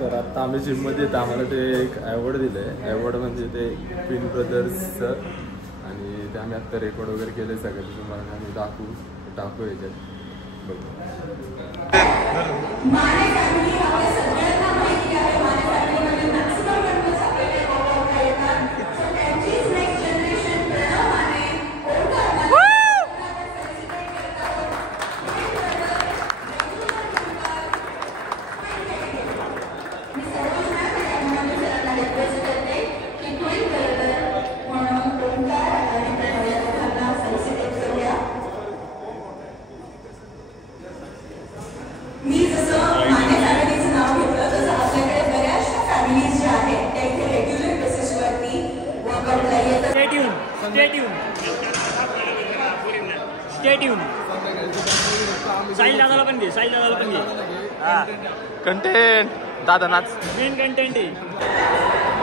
तर आता आम्ही जिममध्ये येतो. आम्हाला ते एक अवॉर्ड दिलं आहे. अवॉर्ड म्हणजे ते ट्विन ब्रदर्सचं, आणि ते आम्ही आत्ता रेकॉर्ड वगैरे केले सगळं. तुम्हाला आम्ही टाकू याच्यात बघू. कंटेंट दादा नाच मेन कंटेंट आहे.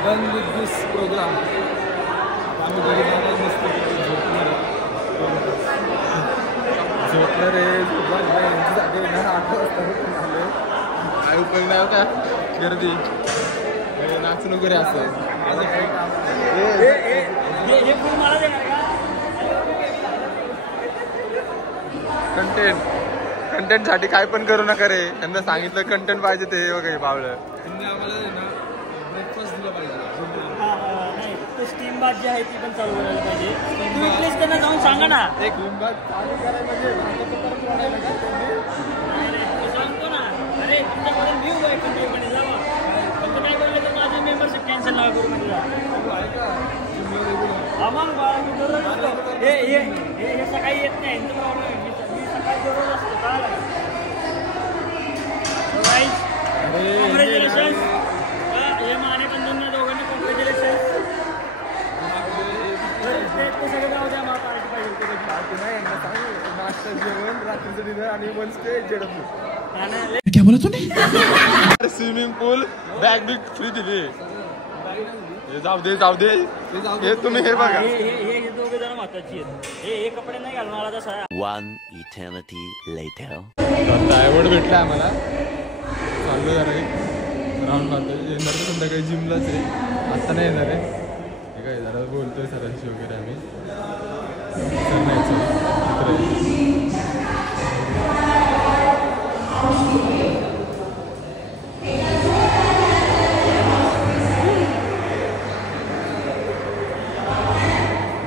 Done with this program. आम्ही घरी जाणार मस्त झोपलं रे. काय उपयोग नाही का गर्दी नाचू नको रे असं. कंटेंट साठी काय पण करू नका रे. त्यांना सांगितलं कंटेंट पाहिजे ते वगैरे पावलं. त्यांनी आम्हाला ब्रेकफास्ट दिला पाहिजे. स्टीम बाथ जी आहे ती पण चालू करायला पाहिजे. तुम्ही प्लीज त्यांना जाऊन सांगा ना. एक स्टीम बाथ चालू करायला म्हणजे सांगतो ना. अरे तुमच्याकडे मी उभा आहे कंटेंटमध्ये जावा. फक्त काय करायला तर माझी मेंबरशिप कॅन्सल नका करू म्हणजे हे सकाळी येत नाही. मी सकाळी दररोज असतो. कॉंग्रॅच्युलेशन. हे माने बंधूंना दोघांनी कॉंग्रॅच्युलेशन. सगळं जाऊ द्या. मला पार्टी पाहिजे. नाश्ता जेवण रात्रीचं डिनर आणि वन स्टे जेडब्ल्यू. क्या बोला तूने? स्विमिंग पूल बॅग बिग फ्री दिली. जाऊ दे हे तुम्ही हे बघा. हे दोघे जण महत्वाची आहेत. हे कपडे नाही घालून मला तसा. One eternity later. अवॉर्ड भेटला आम्हाला. चाललो जरा राऊंड मारतो. येणार तर संध्याकाळी जिमलाच आहे. आत्ता नाही येणार आहे. हे काय जरा बोलतोय सरांशी वगैरे आम्ही. सर नाही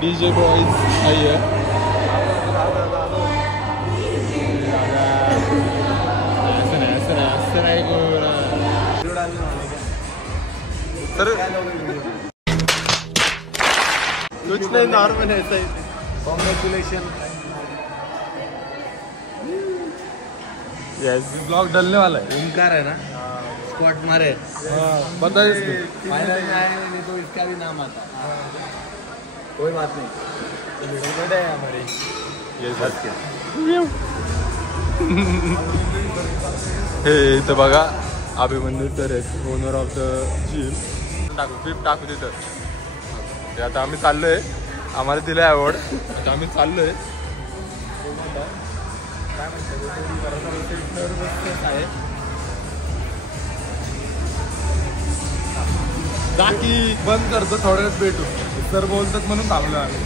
DJ boys are here. Sir कुछ नहीं नॉर्मल है ऐसा ही. कॉन्ग्रेचुलेशन. यस ब्लॉग डलने वाला है. ओमकार है ना स्क्वाट मारे. बता फाइनल में आए नहीं तो इसका भी नाम आता. कोई बात नहीं. है हमारी ये बस क्या हे इथं बघा अभिमन्यू तर ओनर ऑफ द जिम. टाकू तिथं. ते आता आम्ही चाललोय. आम्हाला दिलं आहे अवॉर्ड. आता आम्ही चाललोय. काय म्हणतात बाकी बंद करतो. थोड्यात भेटू. सर बोलतात म्हणून थांबलो आम्ही.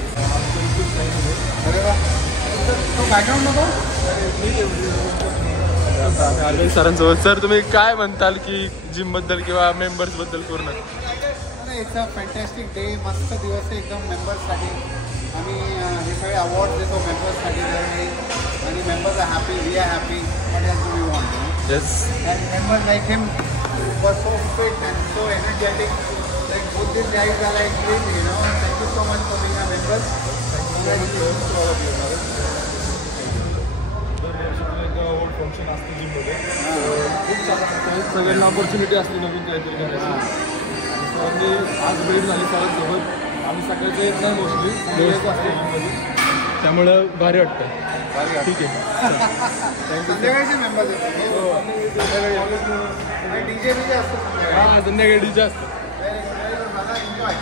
सरांसोबत. सर तुम्ही काय म्हणताल की जिम बद्दल किंवा मेंबर्स बद्दल पूर्ण? It's a fantastic day. मस्त दिवस आहे एकदम मेंबर्ससाठी. आम्ही हे सगळे अवॉर्ड देतो मेंबर्ससाठी दरवेळी. आणि members are happy. We are happy. What else do you want? Yes. And members like him were so fit and so energetic. Like both these guys are like crazy, you know. Thank you so much for being our members. Congratulations to all of you. Award function असते जिममध्ये. खूप छान सगळ्यांना opportunity असते नवीन काहीतरी करायची. आणि आज भेट झाली सरांसोबत. आम्ही सकाळचं येत नाही मोस्टली. एक वाजता जिममध्ये. त्यामुळं भारी वाटतं. ठीक आहे. संध्याकाळचे मेंबर्स आहेत. हो संध्याकाळी डीजे असतो. हां संध्याकाळी डीजे असतं. Enjoy.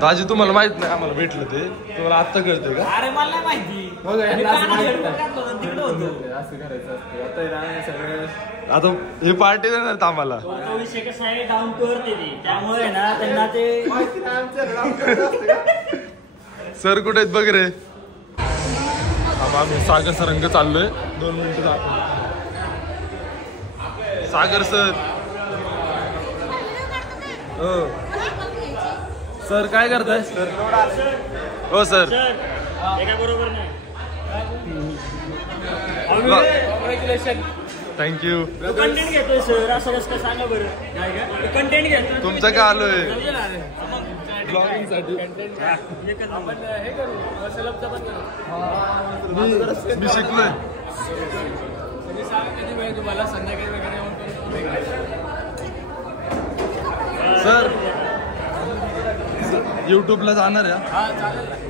दाजी तुम्हाला माहित नाही आम्हाला भेटलं ते तुम्हाला आत्ता कळतंय का? अरे मला नाही माहिती मग मी यांना असं कानात माहित हेडफोन नाही. घातला होता, तिकडे होतो असं करायचं असतं आता आहे ना सगळं आता हे पार्टी देणार आम्हाला. तो विषय कसा आहे डाऊन टू अर्थ आहे त्यामुळे ना त्यांना ते माहिती नाही आमच्या सर कुठे आहेत बघ रे. आम्ही सागर सरंग चाललोय 2 मिनिटं दाखव. सागर सर हो सर काय करताय सर? हो सर सर एका बरोबर नाही थँक्यू. कंटेंट घेतोय सर असं कसं काय सांगा बरं कंटेंट घेतो तुमचं काय आलोय ब्लॉगिंग साठी. आपण हे करू सलबचं पण करू मी शिकलोय तुम्हाला संध्याकाळी वगैरे सर. युट्यूबला जाणार आहे.